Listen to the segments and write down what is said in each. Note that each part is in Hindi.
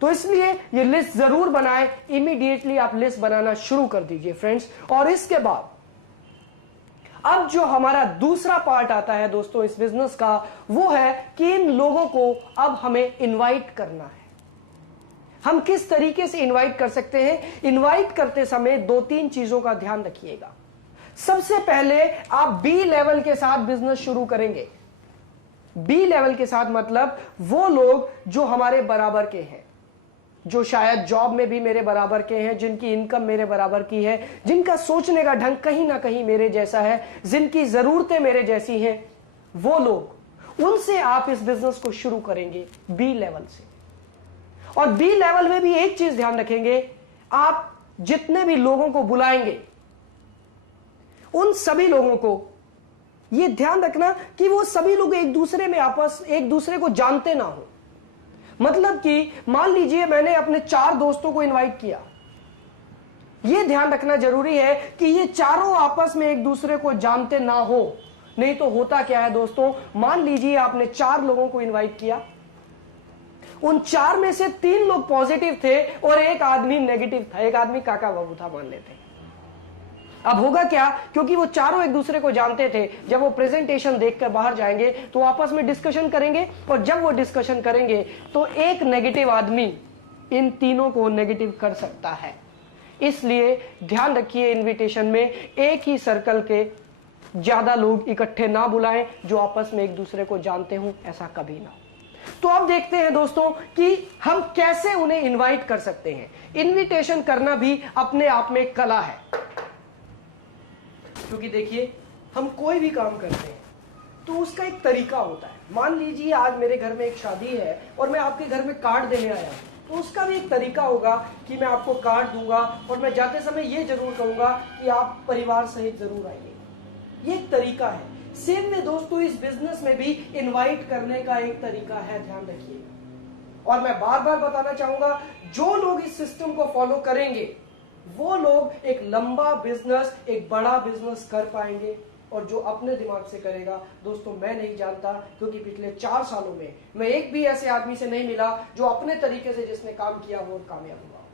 तो इसलिए ये लिस्ट जरूर बनाएं, इमीडिएटली आप लिस्ट बनाना शुरू कर दीजिए फ्रेंड्स। और इसके बाद अब जो हमारा दूसरा पार्ट आता है दोस्तों इस बिजनेस का, वो है कि इन लोगों को अब हमें इनवाइट करना है। हम किस तरीके से इनवाइट कर सकते हैं? इनवाइट करते समय 2-3 चीजों का ध्यान रखिएगा। सबसे पहले आप बी लेवल के साथ बिजनेस शुरू करेंगे। बी लेवल के साथ मतलब वो लोग जो हमारे बराबर के हैं, जो शायद जॉब में भी मेरे बराबर के हैं, जिनकी इनकम मेरे बराबर की है, जिनका सोचने का ढंग कहीं ना कहीं मेरे जैसा है, जिनकी जरूरतें मेरे जैसी हैं, वो लोग, उनसे आप इस बिजनेस को शुरू करेंगे बी लेवल से। और बी लेवल में भी एक चीज ध्यान रखेंगे, आप जितने भी लोगों को बुलाएंगे उन सभी लोगों को यह ध्यान रखना कि वो सभी लोग एक दूसरे को जानते ना हो। मतलब कि मान लीजिए मैंने अपने 4 दोस्तों को इनवाइट किया, यह ध्यान रखना जरूरी है कि ये चारों आपस में एक दूसरे को जानते ना हो। नहीं तो होता क्या है दोस्तों, मान लीजिए आपने 4 लोगों को इनवाइट किया, उन 4 में से 3 लोग पॉजिटिव थे और एक आदमी नेगेटिव था, एक आदमी काका बाबू था मान लेते हैं। अब होगा क्या, क्योंकि वो चारों एक दूसरे को जानते थे, जब वो प्रेजेंटेशन देखकर बाहर जाएंगे तो आपस में डिस्कशन करेंगे, और जब वो डिस्कशन करेंगे तो एक नेगेटिव आदमी इन तीनों को नेगेटिव कर सकता है। इसलिए ध्यान रखिए, इनविटेशन में एक ही सर्कल के ज्यादा लोग इकट्ठे ना बुलाएं जो आपस में एक दूसरे को जानते हो, ऐसा कभी ना हो। तो अब देखते हैं दोस्तों कि हम कैसे उन्हें इनवाइट कर सकते हैं। इनविटेशन करना भी अपने आप में कला है, क्योंकि देखिए हम कोई भी काम करते हैं तो उसका एक तरीका होता है। मान लीजिए आज मेरे घर में एक शादी है और मैं आपके घर में कार्ड देने आया हूं, तो उसका भी एक तरीका होगा कि मैं आपको कार्ड दूंगा और मैं जाते समय ये जरूर कहूंगा कि आप परिवार सहित जरूर आइए। ये एक तरीका है। सेम में दोस्तों इस बिजनेस में भी इनवाइट करने का एक तरीका है, ध्यान रखिएगा। और मैं बार बार बताना चाहूंगा, जो लोग इस सिस्टम को फॉलो करेंगे वो लोग एक लंबा बिजनेस, एक बड़ा बिजनेस कर पाएंगे। और जो अपने दिमाग से करेगा दोस्तों, मैं नहीं जानता, क्योंकि पिछले 4 सालों में मैं एक भी ऐसे आदमी से नहीं मिला जो अपने तरीके से जिसने काम किया वो कामयाब हुआ।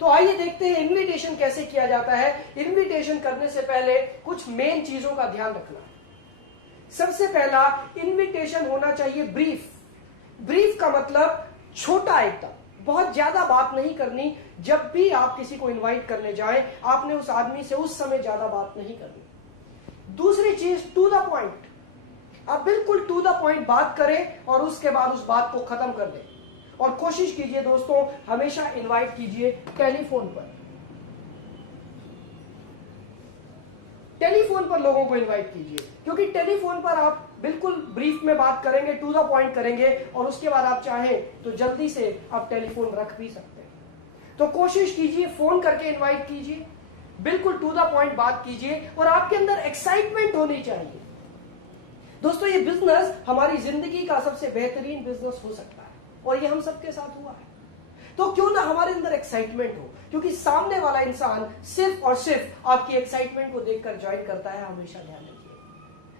तो आइए देखते हैं इनविटेशन कैसे किया जाता है। इनविटेशन करने से पहले कुछ मेन चीजों का ध्यान रखना है। सबसे पहला, इनविटेशन होना चाहिए ब्रीफ। ब्रीफ का मतलब छोटा, एकदम बहुत ज्यादा बात नहीं करनी। जब भी आप किसी को इनवाइट करने जाएं, आपने उस आदमी से उस समय ज्यादा बात नहीं करनी। दूसरी चीज, टू द पॉइंट। आप बिल्कुल टू द पॉइंट बात करें और उसके बाद उस बात को खत्म कर दें। और कोशिश कीजिए दोस्तों, हमेशा इनवाइट कीजिए टेलीफोन पर। टेलीफोन पर लोगों को इनवाइट कीजिए, क्योंकि टेलीफोन पर आप बिल्कुल ब्रीफ में बात करेंगे, टू द पॉइंट करेंगे, और उसके बाद आप चाहें तो जल्दी से आप टेलीफोन रख भी सकते हैं। तो कोशिश कीजिए, फोन करके इनवाइट कीजिए, बिल्कुल टू द पॉइंट बात कीजिए, और आपके अंदर एक्साइटमेंट होनी चाहिए। दोस्तों, ये बिजनेस हमारी जिंदगी का सबसे बेहतरीन बिजनेस हो सकता है, और ये हम सबके साथ हुआ है। तो क्यों ना हमारे अंदर एक्साइटमेंट हो, क्योंकि सामने वाला इंसान सिर्फ और सिर्फ आपकी एक्साइटमेंट को देखकर ज्वाइन करता है। हमेशा ध्यान रखिए,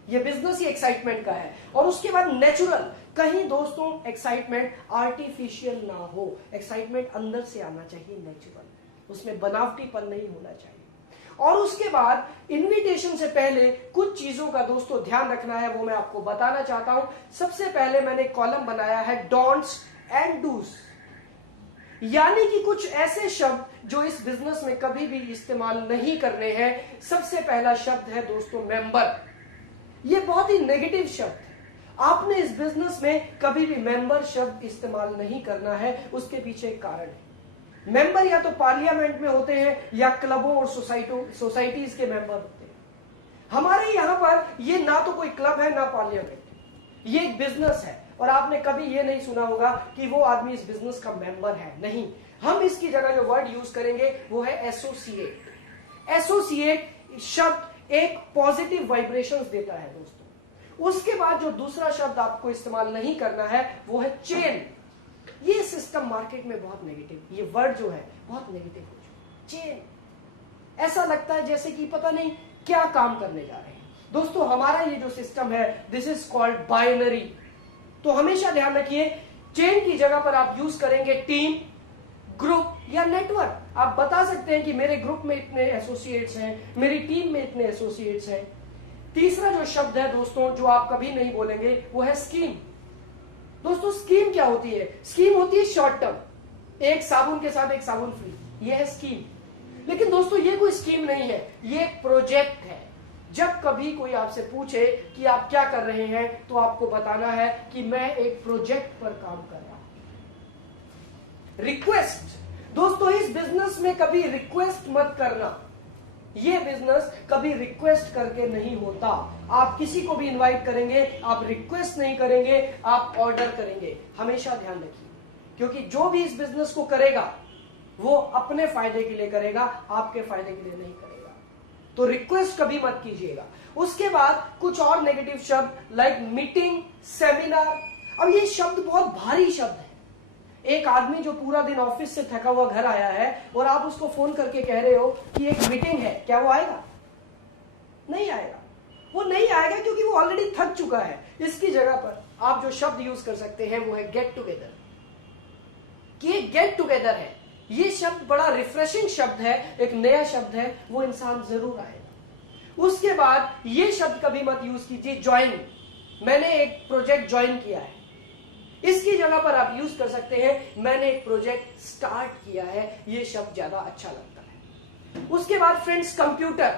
ये बिजनेस ही एक्साइटमेंट का है। और उसके बाद नेचुरल, कहीं दोस्तों एक्साइटमेंट आर्टिफिशियल ना हो। एक्साइटमेंट अंदर से आना चाहिए, नेचुरल, उसमें बनावटीपन नहीं होना चाहिए। और उसके बाद इनविटेशन से पहले कुछ चीजों का दोस्तों ध्यान रखना है, वो मैं आपको बताना चाहता हूं। सबसे पहले मैंने कॉलम बनाया है डोंट्स एंड डूज, यानी कि कुछ ऐसे शब्द जो इस बिजनेस में कभी भी इस्तेमाल नहीं करने हैं। सबसे पहला शब्द है दोस्तों मेंबर। यह बहुत ही नेगेटिव शब्द है। आपने इस बिजनेस में कभी भी मेंबर शब्द इस्तेमाल नहीं करना है। उसके पीछे एक कारण है। मेंबर या तो पार्लियामेंट में होते हैं या क्लबों और सोसाइटीज के मेंबर होते हैं। हमारे यहां पर ये ना तो कोई क्लब है ना पार्लियामेंट, ये एक बिजनेस है। और आपने कभी ये नहीं सुना होगा कि वो आदमी इस बिजनेस का मेंबर है, नहीं। हम इसकी जगह जो वर्ड यूज करेंगे वो है एसोसिएट। एसोसिएट शब्द एक पॉजिटिव वाइब्रेशंस देता है दोस्तों। उसके बाद जो दूसरा शब्द आपको इस्तेमाल नहीं करना है वो है चेन। ये सिस्टम मार्केट में बहुत नेगेटिव, ये वर्ड जो है बहुत नेगेटिव हो चुका। चेन, ऐसा लगता है जैसे कि पता नहीं क्या काम करने जा रहे हैं। दोस्तों, हमारा ये जो सिस्टम है, दिस इज कॉल्ड बाइनरी। तो हमेशा ध्यान रखिए, चेन की जगह पर आप यूज करेंगे टीम, ग्रुप या नेटवर्क। आप बता सकते हैं कि मेरे ग्रुप में इतने एसोसिएट्स हैं, मेरी टीम में इतने एसोसिएट्स हैं। तीसरा जो शब्द है दोस्तों जो आप कभी नहीं बोलेंगे वो है स्कीम। दोस्तों स्कीम क्या होती है? स्कीम होती है शॉर्ट टर्म, एक साबुन के साथ एक साबुन फ्री, ये है स्कीम। लेकिन दोस्तों ये कोई स्कीम नहीं है, ये एक प्रोजेक्ट है। जब कभी कोई आपसे पूछे कि आप क्या कर रहे हैं तो आपको बताना है कि मैं एक प्रोजेक्ट पर काम कर रहा हूं। रिक्वेस्ट, दोस्तों इस बिजनेस में कभी रिक्वेस्ट मत करना। ये बिजनेस कभी रिक्वेस्ट करके नहीं होता। आप किसी को भी इनवाइट करेंगे, आप रिक्वेस्ट नहीं करेंगे, आप ऑर्डर करेंगे। हमेशा ध्यान रखिए, क्योंकि जो भी इस बिजनेस को करेगा वो अपने फायदे के लिए करेगा, आपके फायदे के लिए नहीं करेगा। तो रिक्वेस्ट कभी मत कीजिएगा। उसके बाद कुछ और नेगेटिव शब्द लाइक मीटिंग, सेमिनार। अब ये शब्द बहुत भारी शब्द है। एक आदमी जो पूरा दिन ऑफिस से थका हुआ घर आया है और आप उसको फोन करके कह रहे हो कि एक मीटिंग है, क्या वो आएगा? नहीं आएगा। वो नहीं आएगा क्योंकि वो ऑलरेडी थक चुका है। इसकी जगह पर आप जो शब्द यूज कर सकते हैं वो है गेट टुगेदर। कि गेट टुगेदर है, ये शब्द बड़ा रिफ्रेशिंग शब्द है, एक नया शब्द है, वो इंसान जरूर आएगा। उसके बाद ये शब्द कभी मत यूज कीजिए ज्वाइन। मैंने एक प्रोजेक्ट ज्वाइन किया है, इसकी जगह पर आप यूज कर सकते हैं मैंने एक प्रोजेक्ट स्टार्ट किया है। ये शब्द ज्यादा अच्छा लगता है। उसके बाद फ्रेंड्स कंप्यूटर।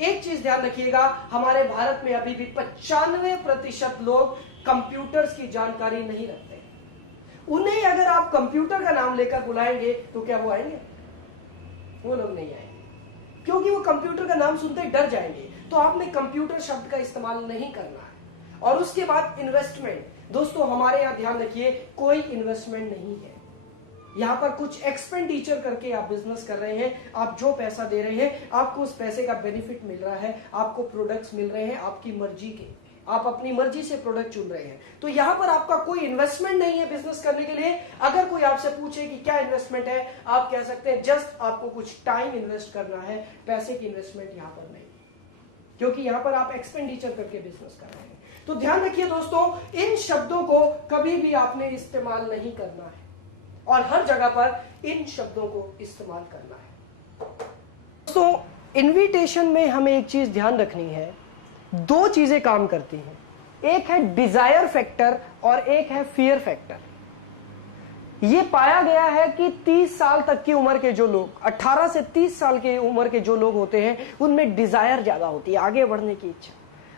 एक चीज ध्यान रखिएगा, हमारे भारत में अभी भी 95% लोग कंप्यूटर्स की जानकारी नहीं रखते। उन्हें अगर आप कंप्यूटर का नाम लेकर बुलाएंगे तो क्या वो आएंगे? वो लोग नहीं आएंगे, क्योंकि वो कंप्यूटर का नाम सुनते ही डर जाएंगे। तो आपने कंप्यूटर शब्द का इस्तेमाल नहीं करना है। और उसके बाद इन्वेस्टमेंट। दोस्तों हमारे यहां ध्यान रखिए, कोई इन्वेस्टमेंट नहीं है। यहां पर कुछ एक्सपेंडिचर करके आप बिजनेस कर रहे हैं। आप जो पैसा दे रहे हैं आपको उस पैसे का बेनिफिट मिल रहा है, आपको प्रोडक्ट्स मिल रहे हैं आपकी मर्जी के, आप अपनी मर्जी से प्रोडक्ट चुन रहे हैं। तो यहां पर आपका कोई इन्वेस्टमेंट नहीं है बिजनेस करने के लिए। अगर कोई आपसे पूछे कि क्या इन्वेस्टमेंट है, आप कह सकते हैं जस्ट आपको कुछ टाइम इन्वेस्ट करना है, पैसे की इन्वेस्टमेंट यहां पर नहीं, क्योंकि यहां पर आप एक्सपेंडिचर करके बिजनेस कर रहे हैं। तो ध्यान रखिए दोस्तों, इन शब्दों को कभी भी आपने इस्तेमाल नहीं करना है और हर जगह पर इन शब्दों को इस्तेमाल करना है। दोस्तों इनविटेशन में हमें एक चीज ध्यान रखनी है, दो चीजें काम करती हैं, एक है डिजायर फैक्टर और एक है फियर फैक्टर। यह पाया गया है कि 30 साल तक की उम्र के जो लोग, 18 से 30 साल की उम्र के जो लोग होते हैं उनमें डिजायर ज्यादा होती है, आगे बढ़ने की इच्छा,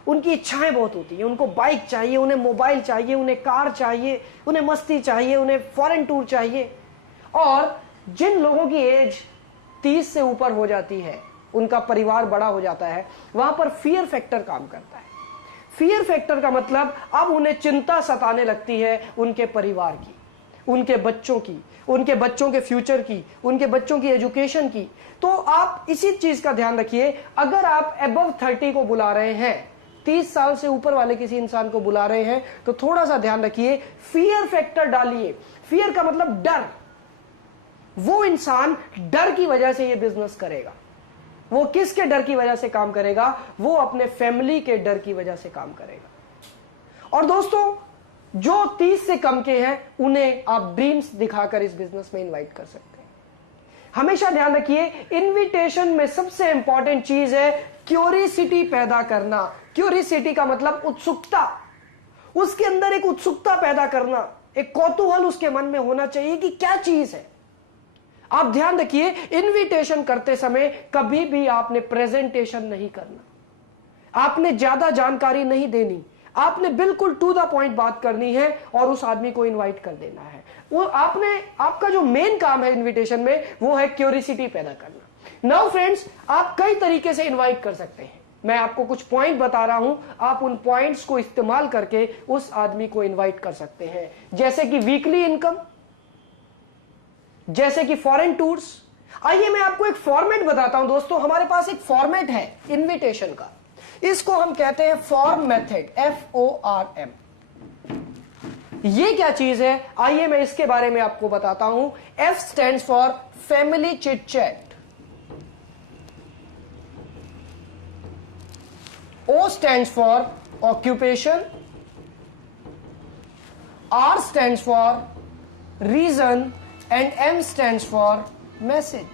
उनकी इच्छाएं बहुत होती है। उनको बाइक चाहिए, उन्हें मोबाइल चाहिए, उन्हें कार चाहिए, उन्हें मस्ती चाहिए, उन्हें फॉरेन टूर चाहिए। और जिन लोगों की एज 30 से ऊपर हो जाती है, उनका परिवार बड़ा हो जाता है, वहां पर फियर फैक्टर काम करता है। फियर फैक्टर का मतलब अब उन्हें चिंता सताने लगती है उनके परिवार की, उनके बच्चों की, उनके बच्चों के फ्यूचर की, उनके बच्चों की एजुकेशन की। तो आप इसी चीज का ध्यान रखिए, अगर आप अबव 30 को बुला रहे हैं, 30 साल से ऊपर वाले किसी इंसान को बुला रहे हैं, तो थोड़ा सा ध्यान रखिए, फियर फैक्टर डालिए। फियर का मतलब डर। वो इंसान डर की वजह से ये बिजनेस करेगा। वो किसके डर की वजह से काम करेगा? वो अपने फैमिली के डर की वजह से काम करेगा। और दोस्तों जो 30 से कम के हैं उन्हें आप ड्रीम्स दिखाकर इस बिजनेस में इनवाइट कर सकते हैं। हमेशा ध्यान रखिए, इनविटेशन में सबसे इंपॉर्टेंट चीज है क्यूरियोसिटी पैदा करना। क्यूरियोसिटी का मतलब उत्सुकता, उसके अंदर एक उत्सुकता पैदा करना, एक कौतूहल उसके मन में होना चाहिए कि क्या चीज है। आप ध्यान रखिए, इनविटेशन करते समय कभी भी आपने प्रेजेंटेशन नहीं करना, आपने ज्यादा जानकारी नहीं देनी, आपने बिल्कुल टू द पॉइंट बात करनी है और उस आदमी को इनवाइट कर देना है। वो आपका जो मेन काम है इनविटेशन में वो है क्यूरियोसिटी पैदा करना। नाउ फ्रेंड्स, आप कई तरीके से इनवाइट कर सकते हैं। मैं आपको कुछ पॉइंट बता रहा हूं, आप उन पॉइंट्स को इस्तेमाल करके उस आदमी को इनवाइट कर सकते हैं, जैसे कि वीकली इनकम, जैसे कि फॉरेन टूर्स। आइए मैं आपको एक फॉर्मेट बताता हूं दोस्तों। हमारे पास एक फॉर्मेट है इनविटेशन का, इसको हम कहते हैं फॉर्म मेथड, FORM। ये क्या चीज है, आइए मैं इसके बारे में आपको बताता हूं। F stands for family chit chat, O stands for occupation, R stands for reason, and M stands for message.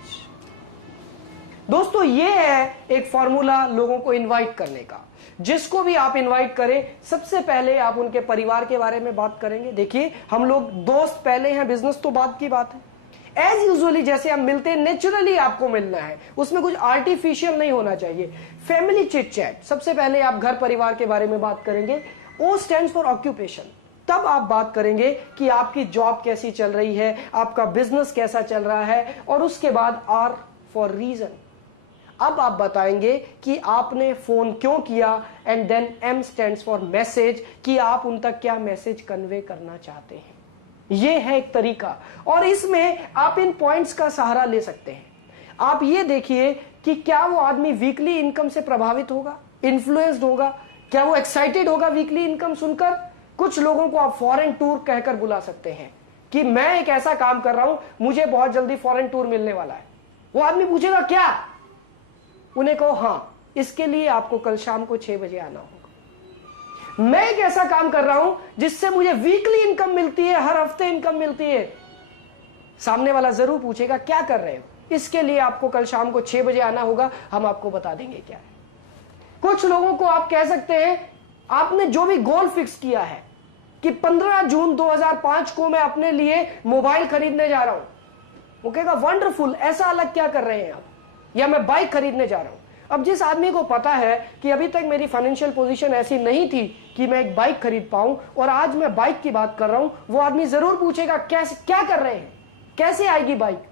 दोस्तों ये है एक फॉर्मूला लोगों को इनवाइट करने का। जिसको भी आप इनवाइट करें, सबसे पहले आप उनके परिवार के बारे में बात करेंगे। देखिए हम लोग दोस्त पहले हैं, बिजनेस तो बाद की बात है। एज यूजुअली जैसे हम मिलते हैं, नेचुरली आपको मिलना है, उसमें कुछ आर्टिफिशियल नहीं होना चाहिए। फैमिली चिट चैट, सबसे पहले आप घर परिवार के बारे में बात करेंगे। O स्टैंड्स फॉर ऑक्यूपेशन, तब आप बात करेंगे कि आपकी जॉब कैसी चल रही है, आपका बिजनेस कैसा चल रहा है, और उसके बाद R फॉर रीजन, अब आप बताएंगे कि आपने फोन क्यों किया, and then M stands for message, कि आप उन तक क्या मैसेज कन्वे करना चाहते हैं। यह है एक तरीका, और इसमें आप इन पॉइंट्स का सहारा ले सकते हैं। आप ये देखिए कि क्या वो आदमी वीकली इनकम से प्रभावित होगा, इन्फ्लुएंस्ड होगा, क्या वो एक्साइटेड होगा वीकली इनकम सुनकर। कुछ लोगों को आप फॉरेन टूर कहकर बुला सकते हैं कि मैं एक ऐसा काम कर रहा हूं, मुझे बहुत जल्दी फॉरेन टूर मिलने वाला है। वो आदमी पूछेगा क्या, उन्हें कहो हाँ, इसके लिए आपको कल शाम को 6 बजे आना होगा। मैं एक ऐसा काम कर रहा हूं जिससे मुझे वीकली इनकम मिलती है, हर हफ्ते इनकम मिलती है। सामने वाला जरूर पूछेगा क्या कर रहे हो, इसके लिए आपको कल शाम को 6 बजे आना होगा, हम आपको बता देंगे क्या है। कुछ लोगों को आप कह सकते हैं, आपने जो भी गोल फिक्स किया है कि 15 जून 2005 को मैं अपने लिए मोबाइल खरीदने जा रहा हूं, वो कहेगा वंडरफुल, ऐसा अलग क्या कर रहे हैं आप, या मैं बाइक खरीदने जा रहा हूं। अब जिस आदमी को पता है कि अभी तक मेरी फाइनेंशियल पोजीशन ऐसी नहीं थी कि मैं एक बाइक खरीद पाऊं, और आज मैं बाइक की बात कर रहा हूं, वो आदमी जरूर पूछेगा कैसे, क्या कर रहे हैं, कैसे आएगी बाइक।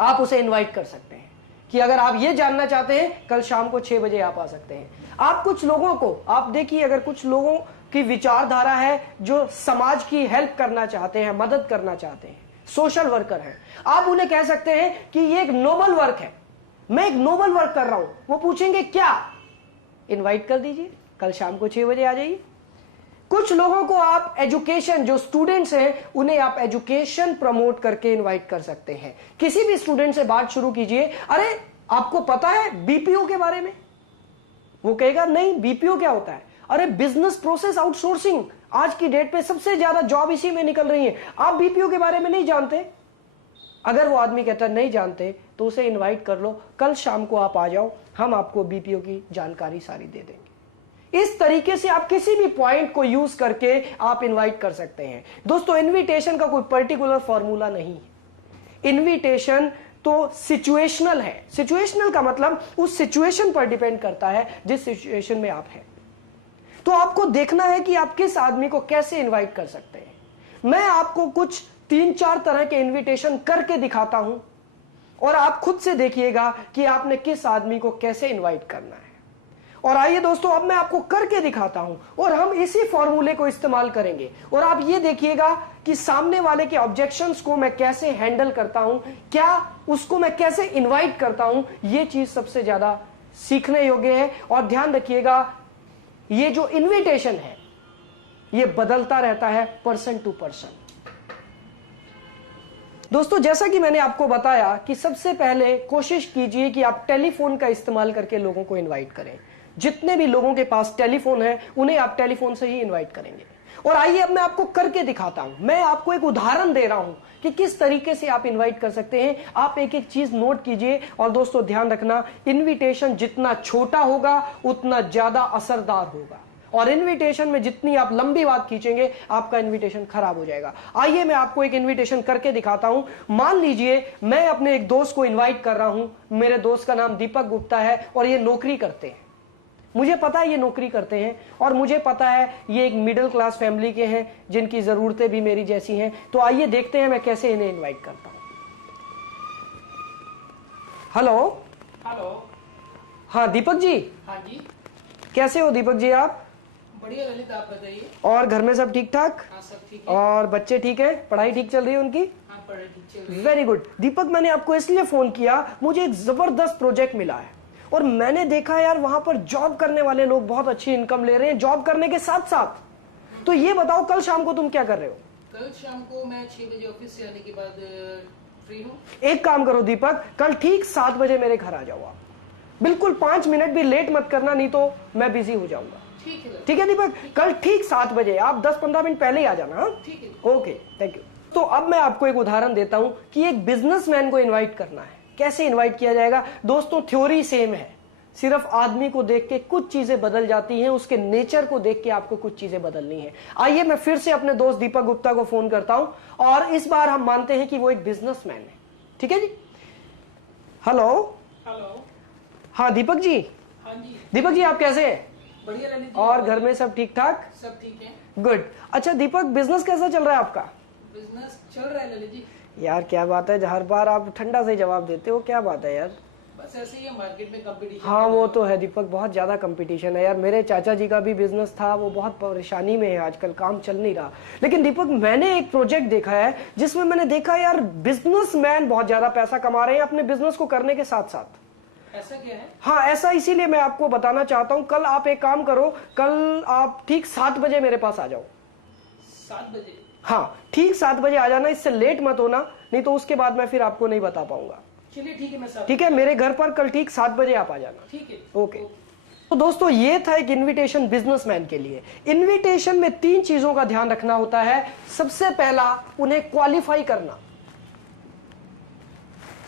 आप उसे इनवाइट कर सकते हैं कि अगर आप ये जानना चाहते हैं, कल शाम को 6 बजे आप आ सकते हैं। आप कुछ लोगों को, आप देखिए अगर कुछ लोगों की विचारधारा है जो समाज की हेल्प करना चाहते हैं, मदद करना चाहते हैं, सोशल वर्कर हैं, आप उन्हें कह सकते हैं कि ये एक नोबल वर्क है, मैं एक नोबल वर्क कर रहा हूं। वो पूछेंगे क्या, इनवाइट कर दीजिए, कल शाम को 6 बजे आ जाइए। कुछ लोगों को आप एजुकेशन, जो स्टूडेंट्स हैं उन्हें आप एजुकेशन प्रमोट करके इनवाइट कर सकते हैं। किसी भी स्टूडेंट से बात शुरू कीजिए, अरे आपको पता है बीपीओ के बारे में, वो कहेगा नहीं बीपीओ क्या होता है, अरे बिजनेस प्रोसेस आउटसोर्सिंग, आज की डेट पे सबसे ज्यादा जॉब इसी में निकल रही है, आप बीपीओ के बारे में नहीं जानते। अगर वो आदमी कहता है नहीं जानते, तो उसे इनवाइट कर लो, कल शाम को आप आ जाओ, हम आपको बीपीओ की जानकारी सारी दे देंगे। इस तरीके से आप किसी भी पॉइंट को यूज करके आप इनवाइट कर सकते हैं। दोस्तों इनविटेशन का कोई पर्टिकुलर फॉर्मूला नहीं है। इनविटेशन तो सिचुएशनल है। सिचुएशनल का मतलब उस सिचुएशन पर डिपेंड करता है जिस सिचुएशन में आप हैं। तो आपको देखना है कि आप किस आदमी को कैसे इनवाइट कर सकते हैं। मैं आपको कुछ 3-4 तरह के इनविटेशन करके दिखाता हूं, और आप खुद से देखिएगा कि आपने किस आदमी को कैसे इनवाइट करना है। और आइए दोस्तों, अब मैं आपको करके दिखाता हूं, और हम इसी फॉर्मूले को इस्तेमाल करेंगे, और आप ये देखिएगा कि सामने वाले के ऑब्जेक्शंस को मैं कैसे हैंडल करता हूं, क्या उसको मैं कैसे इनवाइट करता हूं। ये चीज सबसे ज्यादा सीखने योग्य है। और ध्यान रखिएगा, ये जो इनविटेशन है ये बदलता रहता है पर्सन टू पर्सन। दोस्तों जैसा कि मैंने आपको बताया कि सबसे पहले कोशिश कीजिए कि आप टेलीफोन का इस्तेमाल करके लोगों को इनवाइट करें। जितने भी लोगों के पास टेलीफोन है उन्हें आप टेलीफोन से ही इनवाइट करेंगे। और आइए अब मैं आपको करके दिखाता हूं। मैं आपको एक उदाहरण दे रहा हूं कि किस तरीके से आप इनवाइट कर सकते हैं। आप एक एक चीज नोट कीजिए। और दोस्तों ध्यान रखना, इनविटेशन जितना छोटा होगा उतना ज्यादा असरदार होगा, और इनविटेशन में जितनी आप लंबी बात खींचेंगे आपका इनविटेशन खराब हो जाएगा। आइए मैं आपको एक इनविटेशन करके दिखाता हूं। मान लीजिए मैं अपने एक दोस्त को इनवाइट कर रहा हूं। मेरे दोस्त का नाम दीपक गुप्ता है और ये नौकरी करते हैं। मुझे पता है ये नौकरी करते हैं, और मुझे पता है ये एक मिडिल क्लास फैमिली के हैं जिनकी जरूरतें भी मेरी जैसी हैं। तो आइए देखते हैं मैं कैसे इन्हें इनवाइट करता हूं। हेलो। हेलो। हाँ दीपक जी। हाँ जी। कैसे हो दीपक जी आप? बढ़िया ललित, आप बताइए। और घर में सब ठीक ठाक? हाँ सब ठीक है। और बच्चे ठीक है? पढ़ाई ठीक चल रही है उनकी? हाँ पढ़ाई ठीक चल रही है। Very good. दीपक मैंने आपको इसलिए फोन किया, मुझे एक जबरदस्त प्रोजेक्ट मिला है, और मैंने देखा यार वहां पर जॉब करने वाले लोग बहुत अच्छी इनकम ले रहे हैं जॉब करने के साथ साथ। तो ये बताओ कल शाम को तुम क्या कर रहे हो? कल शाम को मैं 6 बजे ऑफिस से आने के बाद फ्री हूँ। एक काम करो दीपक, कल ठीक 7 बजे मेरे घर आ जाओ आप। बिल्कुल 5 मिनट भी लेट मत करना, नहीं तो मैं बिजी हो जाऊंगा। ठीक है। ठीक है दीपक, कल ठीक 7 बजे आप 10-15 मिनट पहले ही आ जाना। हाँ ठीक है। Okay, thank you. तो अब मैं आपको एक उदाहरण देता हूं कि एक बिजनेसमैन को इनवाइट करना है, कैसे इनवाइट किया जाएगा। दोस्तों थ्योरी सेम है, सिर्फ आदमी को देख के कुछ चीजें बदल जाती हैं, उसके नेचर को देख के आपको कुछ चीजें बदलनी है। आइए मैं फिर से अपने दोस्त दीपक गुप्ता को फोन करता हूं और इस बार हम मानते हैं कि वो एक बिजनेसमैन है। ठीक है जी। हेलो। हेलो। हाँ दीपक जी। हाँ जी। दीपक जी आप कैसे हैं? बढ़िया ललित जी। और घर में सब ठीक ठाक? सब ठीक है। गुड। अच्छा दीपक, बिजनेस कैसा चल रहा है आपका? बिजनेस चल रहा है ललित जी। यार क्या बात है, हर बार आप ठंडा से जवाब देते हो, क्या बात है यार? बस ऐसे ही है, मार्केट में कंपटीशन। हाँ वो तो है दीपक, बहुत ज्यादा कंपटीशन है यार। मेरे चाचा जी का भी बिजनेस था, वो बहुत परेशानी में है आजकल, काम चल नहीं रहा। लेकिन दीपक मैंने एक प्रोजेक्ट देखा है जिसमें मैंने देखा यार बिजनेसमैन बहुत ज्यादा पैसा कमा रहे हैं अपने बिजनेस को करने के साथ साथ। ऐसा क्या है? हाँ ऐसा इसीलिए मैं आपको बताना चाहता हूँ। कल आप एक काम करो, कल आप ठीक 7 बजे मेरे पास आ जाओ। 7 बजे? हाँ ठीक 7 बजे आ जाना, इससे लेट मत होना, नहीं तो उसके बाद मैं फिर आपको नहीं बता पाऊंगा। चलिए ठीक है, मैं 7। ठीक है, मेरे घर पर कल ठीक 7 बजे आप आ जाना। ठीक है। ओके। तो दोस्तों ये था एक इनविटेशन बिजनेसमैन के लिए। इनविटेशन में 3 चीजों का ध्यान रखना होता है। सबसे पहला, उन्हें क्वालिफाई करना।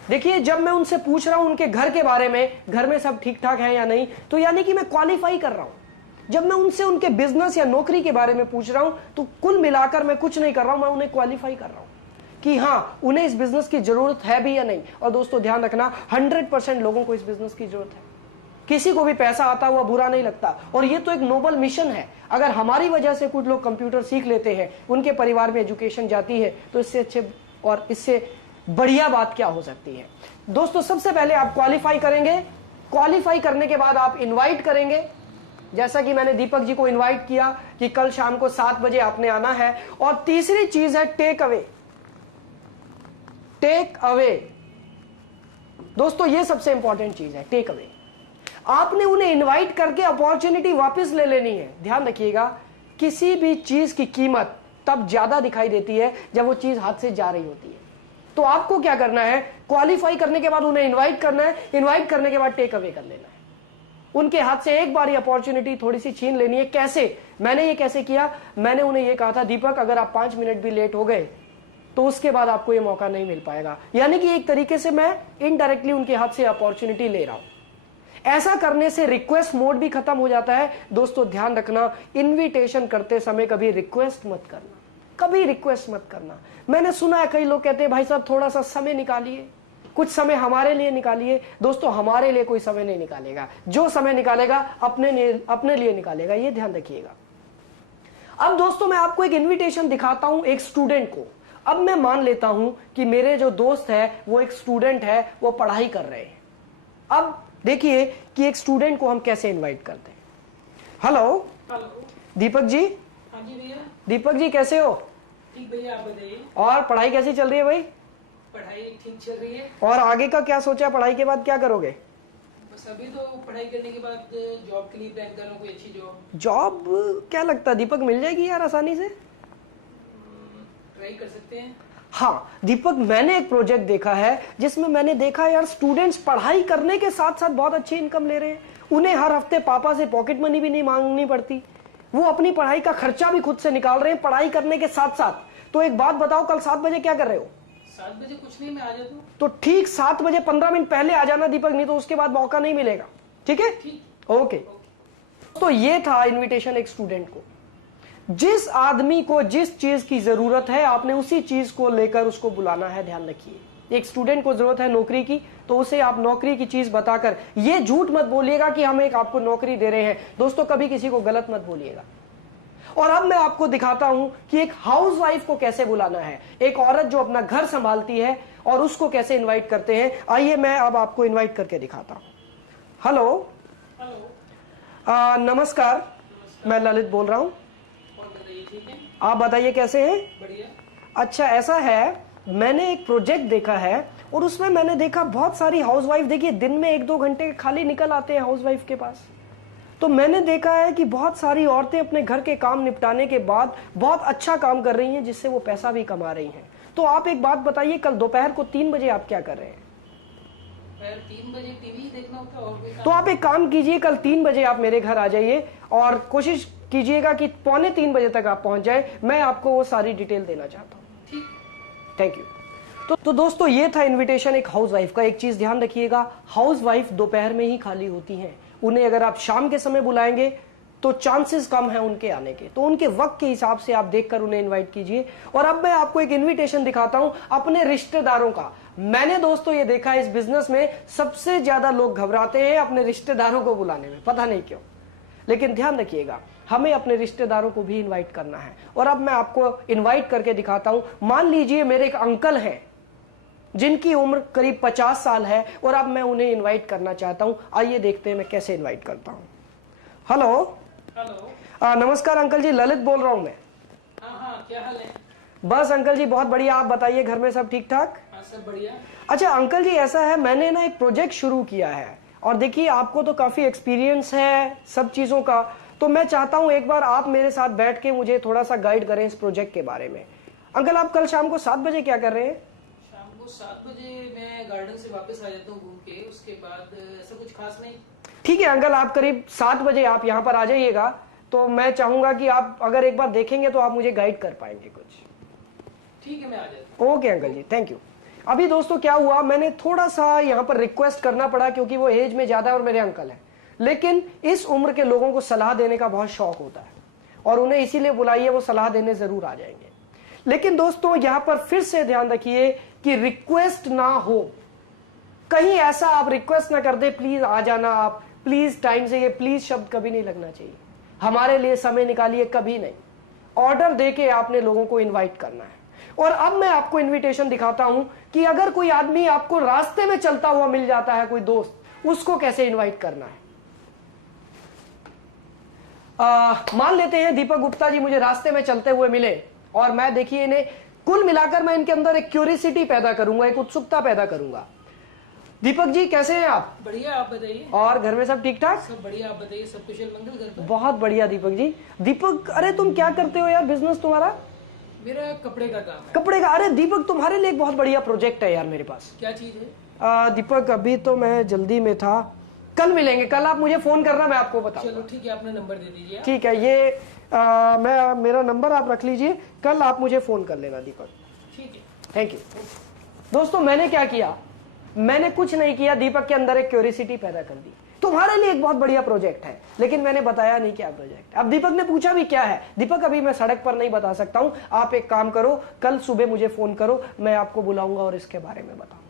देखिए जब मैं उनसे पूछ रहा हूं उनके घर के बारे में, घर में सब ठीक ठाक है या नहीं, तो यानी कि मैं क्वालिफाई कर रहा हूं। जब मैं उनसे उनके बिजनेस या नौकरी के बारे में पूछ रहा हूं तो कुल मिलाकर मैं कुछ नहीं कर रहा हूं, मैं उन्हें क्वालिफाई कर रहा हूं कि हाँ उन्हें इस बिजनेस की जरूरत है भी या नहीं। और दोस्तों ध्यान रखना, 100% लोगों को इस बिजनेस की जरूरत है। किसी को भी पैसा आता हुआ बुरा नहीं लगता, और ये तो एक नोबल मिशन है। अगर हमारी वजह से कुछ लोग कंप्यूटर सीख लेते हैं, उनके परिवार में एजुकेशन जाती है, तो इससे अच्छे और इससे बढ़िया बात क्या हो सकती है। दोस्तों सबसे पहले आप क्वालिफाई करेंगे, क्वालिफाई करने के बाद आप इनवाइट करेंगे। जैसा कि मैंने दीपक जी को इनवाइट किया कि कल शाम को 7 बजे आपने आना है। और तीसरी चीज है टेक अवे। टेक अवे दोस्तों ये सबसे इंपॉर्टेंट चीज है, टेक अवे। आपने उन्हें इनवाइट करके अपॉर्चुनिटी वापस ले लेनी है। ध्यान रखिएगा, किसी भी चीज की कीमत तब ज्यादा दिखाई देती है जब वो चीज हाथ से जा रही होती है। तो आपको क्या करना है, क्वालिफाई करने के बाद उन्हें इनवाइट करना है, इनवाइट करने के बाद टेक अवे कर लेना है। उनके हाथ से एक बार ये अपॉर्चुनिटी थोड़ी सी छीन लेनी है। कैसे? मैंने ये कैसे किया, मैंने उन्हें ये कहा था दीपक अगर आप 5 मिनट भी लेट हो गए तो उसके बाद आपको ये मौका नहीं मिल पाएगा। यानी कि एक तरीके से मैं इनडायरेक्टली उनके हाथ से अपॉर्चुनिटी ले रहा हूं। ऐसा करने से रिक्वेस्ट मोड भी खत्म हो जाता है। दोस्तों ध्यान रखना, इनविटेशन करते समय कभी रिक्वेस्ट मत करना, कभी रिक्वेस्ट मत करना। मैंने सुना है कई लोग कहते हैं भाई साहब थोड़ा सा समय निकालिए, कुछ समय हमारे लिए निकालिए। दोस्तों हमारे लिए कोई समय नहीं निकालेगा, जो समय निकालेगा अपने लिए निकालेगा, ये ध्यान रखिएगा। अब दोस्तों मैं आपको एक इनविटेशन दिखाता हूं एक स्टूडेंट को। अब मैं मान लेता हूं कि मेरे जो दोस्त है वो एक स्टूडेंट है, वो पढ़ाई कर रहे हैं। अब देखिए कि एक स्टूडेंट को हम कैसे इनवाइट करते हैं। हेलो। हेलो दीपक जी। हाँ जी भैया। दीपक जी कैसे हो? ठीक भैया, आप बताइए। और पढ़ाई कैसी चल रही है भाई? पढ़ाई ठीक चल रही है। और आगे का क्या सोचा, पढ़ाई के बाद क्या करोगे? बस अभी तो पढ़ाई करने के बाद जॉब के लिए अप्लाई कर रहा हूँ, कोई अच्छी जॉब। जॉब क्या लगता है दीपक मिल जाएगी यार आसानी से? ट्राई कर सकते हैं। हाँ दीपक, मैंने एक प्रोजेक्ट देखा है जिसमें मैंने देखा यार स्टूडेंट्स पढ़ाई करने के साथ साथ बहुत अच्छी इनकम ले रहे हैं। उन्हें हर हफ्ते पापा से पॉकेट मनी भी नहीं मांगनी पड़ती, वो अपनी पढ़ाई का खर्चा भी खुद से निकाल रहे हैं पढ़ाई करने के साथ साथ। तो एक बात बताओ, कल 7 बजे क्या कर रहे हो? 7 बजे कुछ नहीं, मैं आ जाता हूँ। तो ठीक 7 बजे 15 मिनट पहले आ जाना दीपक, नहीं तो उसके बाद मौका नहीं मिलेगा। ठीक है? ठीक। ओके। तो ये था इनविटेशन एक स्टूडेंट को। जिस आदमी को जिस चीज की जरूरत है आपने उसी चीज को लेकर उसको बुलाना है। ध्यान रखिए, एक स्टूडेंट को जरूरत है नौकरी की, तो उसे आप नौकरी की चीज बताकर ये झूठ मत बोलिएगा कि हम एक आपको नौकरी दे रहे हैं। दोस्तों कभी किसी को गलत मत बोलिएगा। और अब मैं आपको दिखाता हूं कि एक हाउसवाइफ को कैसे बुलाना है, एक औरत जो अपना घर संभालती है और उसको कैसे इनवाइट करते हैं। आइए मैं अब आपको इनवाइट करके दिखाता हूं। हेलो। हेलो। नमस्कार, मैं ललित बोल रहा हूं। और बताइए, ठीक है? आप बताइए कैसे हैं? बढ़िया। अच्छा ऐसा है, मैंने एक प्रोजेक्ट देखा है और उसमें मैंने देखा बहुत सारी हाउसवाइफ, देखिए दिन में 1-2 घंटे खाली निकल आते हैं हाउसवाइफ के पास। तो मैंने देखा है कि बहुत सारी औरतें अपने घर के काम निपटाने के बाद बहुत अच्छा काम कर रही हैं, जिससे वो पैसा भी कमा रही हैं। तो आप एक बात बताइए, कल दोपहर को 3 बजे आप क्या कर रहे हैं? 3 बजे टीवी देखना होता है और कोई काम? तो आप एक काम कीजिए, कल 3 बजे आप मेरे घर आ जाइए और कोशिश कीजिएगा कि 2:45 बजे तक आप पहुंच जाए। मैं आपको वो सारी डिटेल देना चाहता हूँ। ठीक। Thank you. तो दोस्तों ये था इनविटेशन एक हाउसवाइफ का। एक चीज ध्यान रखिएगा, हाउसवाइफ दोपहर में ही खाली होती हैं। उन्हें अगर आप शाम के समय बुलाएंगे तो चांसेस कम है उनके आने के, तो उनके वक्त के हिसाब से आप देखकर उन्हें इनवाइट कीजिए। और अब मैं आपको एक इनविटेशन दिखाता हूं अपने रिश्तेदारों का। मैंने दोस्तों ये देखा इस बिजनेस में सबसे ज्यादा लोग घबराते हैं अपने रिश्तेदारों को बुलाने में, पता नहीं क्यों। लेकिन ध्यान रखिएगा, हमें अपने रिश्तेदारों को भी इनवाइट करना है। और अब मैं आपको इनवाइट करके दिखाता हूं। मान लीजिए मेरे एक अंकल हैं जिनकी उम्र करीब 50 साल है और अब मैं उन्हें इनवाइट करना चाहता हूं। आइए देखते हैं मैं कैसे इनवाइट करता हूं। Hello hello. नमस्कार अंकल जी, ललित बोल रहा हूं मैं। हाँ, क्या हाल है? बस अंकल जी बहुत बढ़िया, आप बताइए घर में सब ठीक ठाक? हाँ, सब बढ़िया। अच्छा अंकल जी, ऐसा है मैंने ना एक प्रोजेक्ट शुरू किया है और देखिए आपको तो काफी एक्सपीरियंस है सब चीजों का, तो मैं चाहता हूं एक बार आप मेरे साथ बैठ के मुझे थोड़ा सा गाइड करें इस प्रोजेक्ट के बारे में। अंकल आप कल शाम को 7 बजे क्या कर रहे हैं? शाम को 7 बजे मैं गार्डन से वापस आ जाता हूँ घूम के, उसके बाद ऐसा कुछ खास नहीं। ठीक है अंकल, आप करीब 7 बजे आप यहाँ पर आ जाइएगा। तो मैं चाहूंगा कि आप अगर एक बार देखेंगे तो आप मुझे गाइड कर पाएंगे कुछ। ठीक है, मैं आ जाता हूँ। Okay uncle ji, thank you. अभी दोस्तों क्या हुआ, मैंने थोड़ा सा यहाँ पर रिक्वेस्ट करना पड़ा क्योंकि वो एज में ज्यादा है और मेरे अंकल हैं, लेकिन इस उम्र के लोगों को सलाह देने का बहुत शौक होता है और उन्हें इसीलिए बुलाइए, वो सलाह देने जरूर आ जाएंगे। लेकिन दोस्तों यहाँ पर फिर से ध्यान रखिए कि रिक्वेस्ट ना हो, कहीं ऐसा आप रिक्वेस्ट ना कर दे प्लीज आ जाना आप, प्लीज टाइम से, ये प्लीज शब्द कभी नहीं लगना चाहिए। हमारे लिए समय निकालिए, कभी नहीं। ऑर्डर देके आपने लोगों को इनवाइट करना है। और अब मैं आपको इनविटेशन दिखाता हूं कि अगर कोई आदमी आपको रास्ते में चलता हुआ मिल जाता है, कोई दोस्त, उसको कैसे इनवाइट करना है। मान लेते हैं दीपक गुप्ता जी मुझे रास्ते में चलते हुए मिले और मैं देखिए इन्हें कुल मिलाकर मैं इनके अंदर एक क्यूरियोसिटी पैदा करूंगा, एक उत्सुकता पैदा करूंगा। दीपक जी कैसे हैं आप? बढ़िया, आप बताइए। और घर में सब ठीक ठाक? सब बढ़िया, आप बताइए, सब कुशल मंगल घर पर? बहुत बढ़िया दीपक जी। दीपक अरे तुम क्या करते हो यार, बिजनेस तुम्हारा? मेरा कपड़े का काम है। कपड़े का? अरे दीपक तुम्हारे लिए एक बहुत बढ़िया प्रोजेक्ट है यार मेरे पास। क्या चीज है? दीपक अभी तो मैं जल्दी में था, कल मिलेंगे, कल आप मुझे फोन करना, मैं आपको बताऊंगा। चलो ठीक है, अपना नंबर दे दीजिए। ठीक है, ये मेरा नंबर आप रख लीजिए, कल आप मुझे फोन कर लेना दीपक। ठीक है, थैंक यू। दोस्तों मैंने क्या किया, मैंने कुछ नहीं किया, दीपक के अंदर एक क्यूरियोसिटी पैदा कर दी। तुम्हारे लिए एक बहुत बढ़िया प्रोजेक्ट है, लेकिन मैंने बताया नहीं क्या प्रोजेक्ट। अब दीपक ने पूछा भी क्या है। दीपक अभी मैं सड़क पर नहीं बता सकता हूं, आप एक काम करो, कल सुबह मुझे फोन करो, मैं आपको बुलाऊंगा और इसके बारे में बताऊंगा।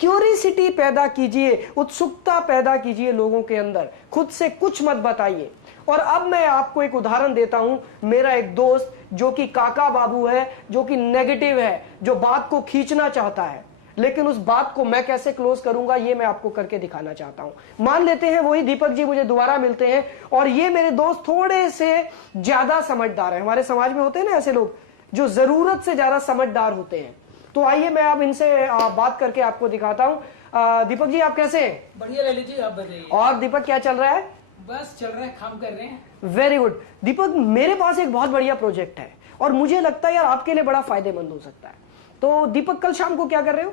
क्यूरियोसिटी पैदा कीजिए, उत्सुकता पैदा कीजिए लोगों के अंदर, खुद से कुछ मत बताइए। और अब मैं आपको एक उदाहरण देता हूं। मेरा एक दोस्त जो कि काका बाबू है, जो कि नेगेटिव है, जो बात को खींचना चाहता है, लेकिन उस बात को मैं कैसे क्लोज करूंगा ये मैं आपको करके दिखाना चाहता हूं। मान लेते हैं वही दीपक जी मुझे दोबारा मिलते हैं और ये मेरे दोस्त थोड़े से ज्यादा समझदार हैं। हमारे समाज में होते हैं ना ऐसे लोग जो जरूरत से ज्यादा समझदार होते हैं। तो आइए मैं अब इनसे बात करके आपको दिखाता हूं। दीपक जी आप कैसे हैं? बढ़िया ले लीजिए, आप बताइए। और दीपक क्या चल रहा है? बस चल रहा है, काम कर रहे हैं। Very good. दीपक मेरे पास एक बहुत बढ़िया प्रोजेक्ट है और मुझे लगता है यार आपके लिए बड़ा फायदेमंद हो सकता है। तो दीपक कल शाम को क्या कर रहे हो?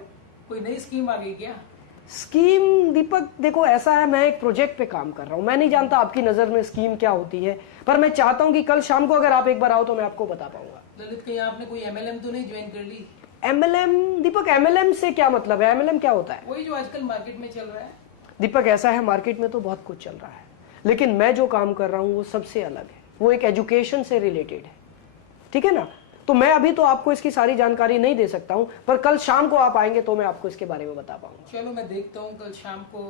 कोई नई स्कीम आ गई क्या? स्कीम? दीपक देखो ऐसा है, मैं एक प्रोजेक्ट पे काम कर रहा हूं, मैं नहीं जानता आपकी नजर में स्कीम क्या होती है, पर मैं चाहता हूं कि कल शाम को अगर आप एक बार आओ तो मैं आपको बता पाऊंगा। ललित कहीं आपने कोई एमएलएम तो नहीं ज्वाइन कर ली? एमएलएम? दीपक एमएलएम से क्या मतलब है? एमएलएम क्या होता है? वही जो आजकल मार्केट में चल रहा है। दीपक ऐसा है, मार्केट में तो बहुत कुछ चल रहा है, लेकिन मैं जो काम कर रहा हूं वो सबसे अलग है, वो एक एजुकेशन से रिलेटेड है, ठीक है ना। तो मैं अभी तो आपको इसकी सारी जानकारी नहीं दे सकता हूं, पर कल शाम को आप आएंगे तो मैं आपको इसके बारे में बता पाऊंगा। चलो मैं देखता हूँ कल शाम को।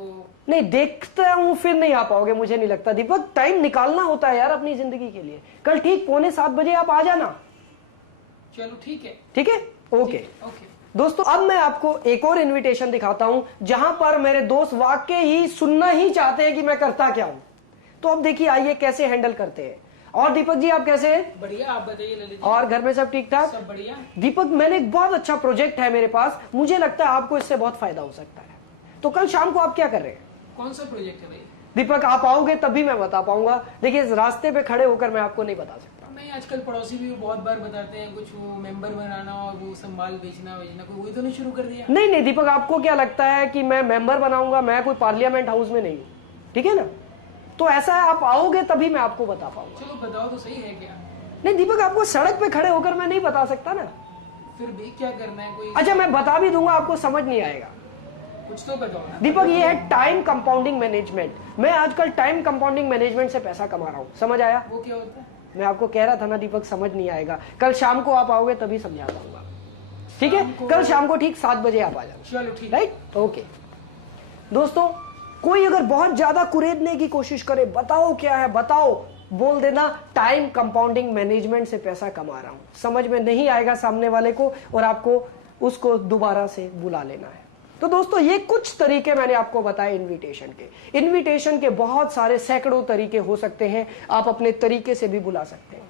नहीं देखता हूं फिर नहीं आ पाओगे, मुझे नहीं लगता। दीपक टाइम निकालना होता है यार अपनी जिंदगी के लिए। कल ठीक 6:45 आप आ जाना। चलो ठीक है। ठीक है, ओके। ओके दोस्तों अब मैं आपको एक और इनविटेशन दिखाता हूं जहां पर मेरे दोस्त वाकई ही सुनना ही चाहते हैं कि मैं करता क्या हूं। तो अब देखिए आइए कैसे हैंडल करते हैं। और दीपक जी आप कैसे हैं? बढ़िया, आप बताइए ललित जी। और घर में सब ठीक ठाक? सब बढ़िया। दीपक मैंने एक बहुत अच्छा प्रोजेक्ट है मेरे पास, मुझे लगता है आपको इससे बहुत फायदा हो सकता है। तो कल शाम को आप क्या कर रहे हैं? कौन सा प्रोजेक्ट है भाई? दीपक आप आओगे तभी मैं बता पाऊंगा। देखिए इस रास्ते पे खड़े होकर मैं आपको नहीं बता सकता। नहीं, आजकल पड़ोसी भी बहुत बार बताते हैं कुछ, वो मेंबर बनाना और वो सब माल बेचना कोई वही तो नहीं शुरू कर दिया? नहीं नहीं दीपक, आपको क्या लगता है कि मैं मेंबर बनाऊंगा? मैं कोई पार्लियामेंट हाउस में नहीं हूं, ठीक है ना। तो ऐसा है, आप आओगे तभी मैं आपको बता पाऊंगा। चलो बताओ तो सही है क्या? नहीं दीपक, आपको सड़क पे खड़े होकर मैं नहीं बता सकता ना। फिर भी क्या करना है कोई? अच्छा, मैं बता भी दूंगा, आपको समझ नहीं आएगा। कुछ तो बताओ ना दीपक, ये है टाइम कंपाउंडिंग मैनेजमेंट। मैं आजकल टाइम कंपाउंडिंग मैनेजमेंट से पैसा कमा रहा हूं, समझ आया? वो क्या होता है? मैं आपको कह रहा था ना दीपक, समझ नहीं आएगा, कल शाम को आप आओगे तभी समझा पाऊंगा, ठीक है? कल शाम को ठीक 7 बजे आप आ जाना। चलो ठीक, राइट, ओके। दोस्तों, कोई अगर बहुत ज्यादा कुरेदने की कोशिश करे, बताओ क्या है बताओ, बोल देना टाइम कंपाउंडिंग मैनेजमेंट से पैसा कमा रहा हूं। समझ में नहीं आएगा सामने वाले को और आपको उसको दोबारा से बुला लेना है। तो दोस्तों, ये कुछ तरीके मैंने आपको बताए इनविटेशन के। इनविटेशन के बहुत सारे सैकड़ों तरीके हो सकते हैं, आप अपने तरीके से भी बुला सकते हैं।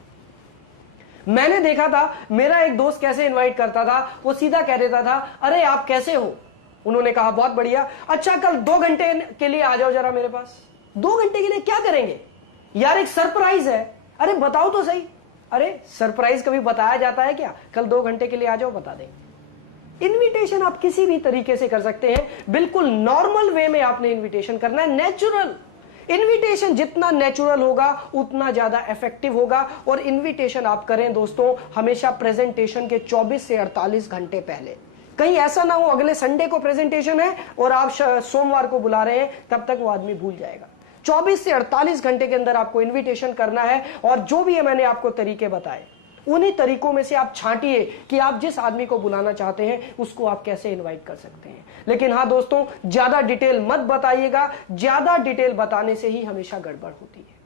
मैंने देखा था मेरा एक दोस्त कैसे इनवाइट करता था, वो सीधा कह देता था, अरे आप कैसे हो? उन्होंने कहा बहुत बढ़िया, अच्छा कल 2 घंटे के लिए आ जाओ जरा मेरे पास। 2 घंटे के लिए क्या करेंगे यार? एक सरप्राइज है। अरे बताओ तो सही। अरे सरप्राइज कभी बताया जाता है क्या? कल 2 घंटे के लिए आ जाओ, बता देंगे। इनविटेशन आप किसी भी तरीके से कर सकते हैं, बिल्कुल नॉर्मल वे में आपने इनविटेशन करना है, नेचुरल। इनविटेशन जितना नेचुरल होगा उतना ज्यादा इफेक्टिव होगा। और इनविटेशन आप करें दोस्तों हमेशा प्रेजेंटेशन के 24 से 48 घंटे पहले। कहीं ऐसा ना हो अगले संडे को प्रेजेंटेशन है और आप सोमवार को बुला रहे हैं, तब तक वो आदमी भूल जाएगा। 24 से 48 घंटे के अंदर आपको इनविटेशन करना है। और जो भी है मैंने आपको तरीके बताए, उन्हीं तरीकों में से आप छांटिए कि आप जिस आदमी को बुलाना चाहते हैं उसको आप कैसे इनवाइट कर सकते हैं। लेकिन हाँ दोस्तों, ज्यादा डिटेल मत बताइएगा, ज्यादा डिटेल बताने से ही हमेशा गड़बड़ होती है।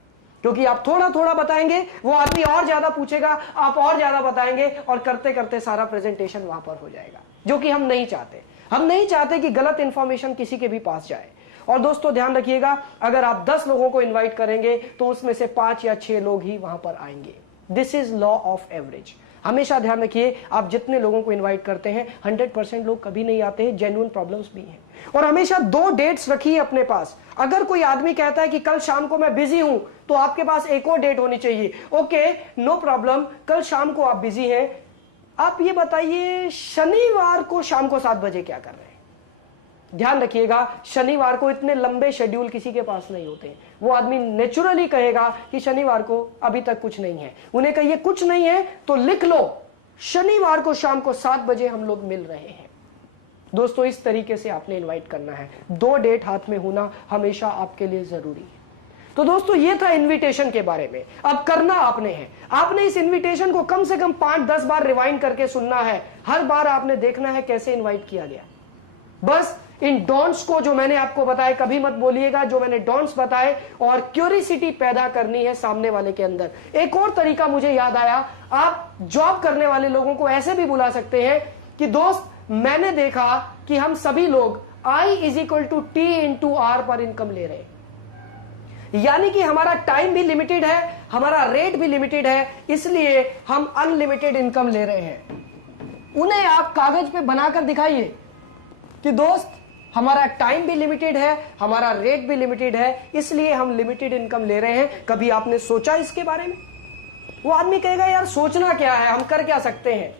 क्योंकि आप थोड़ा थोड़ा बताएंगे, वो आदमी और ज्यादा पूछेगा, आप और ज्यादा बताएंगे और करते करते सारा प्रेजेंटेशन वहां पर हो जाएगा, जो कि हम नहीं चाहते। हम नहीं चाहते कि गलत इंफॉर्मेशन किसी के भी पास जाए। और दोस्तों ध्यान रखिएगा, अगर आप 10 लोगों को इनवाइट करेंगे तो उसमें से 5 या 6 लोग ही वहां पर आएंगे। This is law of average. हमेशा ध्यान रखिए, आप जितने लोगों को इनवाइट करते हैं 100% लोग कभी नहीं आते हैं, जेन्युइन प्रॉब्लम्स भी हैं। और हमेशा 2 डेट्स रखिए अपने पास। अगर कोई आदमी कहता है कि कल शाम को मैं बिजी हूं, तो आपके पास एक और डेट होनी चाहिए। ओके, नो प्रॉब्लम, कल शाम को आप बिजी हैं, आप ये बताइए शनिवार को शाम को 7 बजे क्या कर रहे हैं? ध्यान रखिएगा, शनिवार को इतने लंबे शेड्यूल किसी के पास नहीं होते। वो आदमी नेचुरली कहेगा कि शनिवार को अभी तक कुछ नहीं है। उन्हें कहिए कुछ नहीं है तो लिख लो, शनिवार को शाम को 7 बजे हम लोग मिल रहे हैं। दोस्तों, इस तरीके से आपने इनवाइट करना है। 2 डेट हाथ में होना हमेशा आपके लिए जरूरी है। तो दोस्तों, ये था इनविटेशन के बारे में। अब करना आपने है, आपने इस इनविटेशन को कम से कम 5-10 बार रिवाइंड करके सुनना है। हर बार आपने देखना है कैसे इनवाइट किया गया। बस इन डॉन्ट्स को जो मैंने आपको बताए कभी मत बोलिएगा, जो मैंने डॉन्ट्स बताए, और क्यूरियोसिटी पैदा करनी है सामने वाले के अंदर। एक और तरीका मुझे याद आया, आप जॉब करने वाले लोगों को ऐसे भी बुला सकते हैं कि दोस्त, मैंने देखा कि हम सभी लोग I = T/R पर इनकम ले रहे हैं। यानी कि हमारा टाइम भी लिमिटेड है, हमारा रेट भी लिमिटेड है, इसलिए हम अनलिमिटेड इनकम ले रहे हैं। उन्हें आप कागज पे बनाकर दिखाइए कि दोस्त, हमारा टाइम भी लिमिटेड है, हमारा रेट भी लिमिटेड है, इसलिए हम लिमिटेड इनकम ले रहे हैं। कभी आपने सोचा इसके बारे में? वो आदमी कहेगा यार सोचना क्या है, हम कर क्या सकते हैं?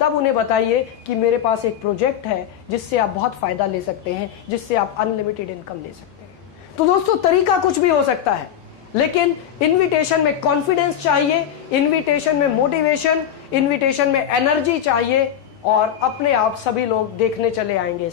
तब उन्हें बताइए कि मेरे पास एक प्रोजेक्ट है जिससे आप बहुत फायदा ले सकते हैं, जिससे आप अनलिमिटेड इनकम ले सकते हैं। तो दोस्तों, तरीका कुछ भी हो सकता है, लेकिन इनविटेशन में कॉन्फिडेंस चाहिए, इनविटेशन में मोटिवेशन, इनविटेशन में एनर्जी चाहिए, और अपने आप सभी लोग देखने चले आएंगे।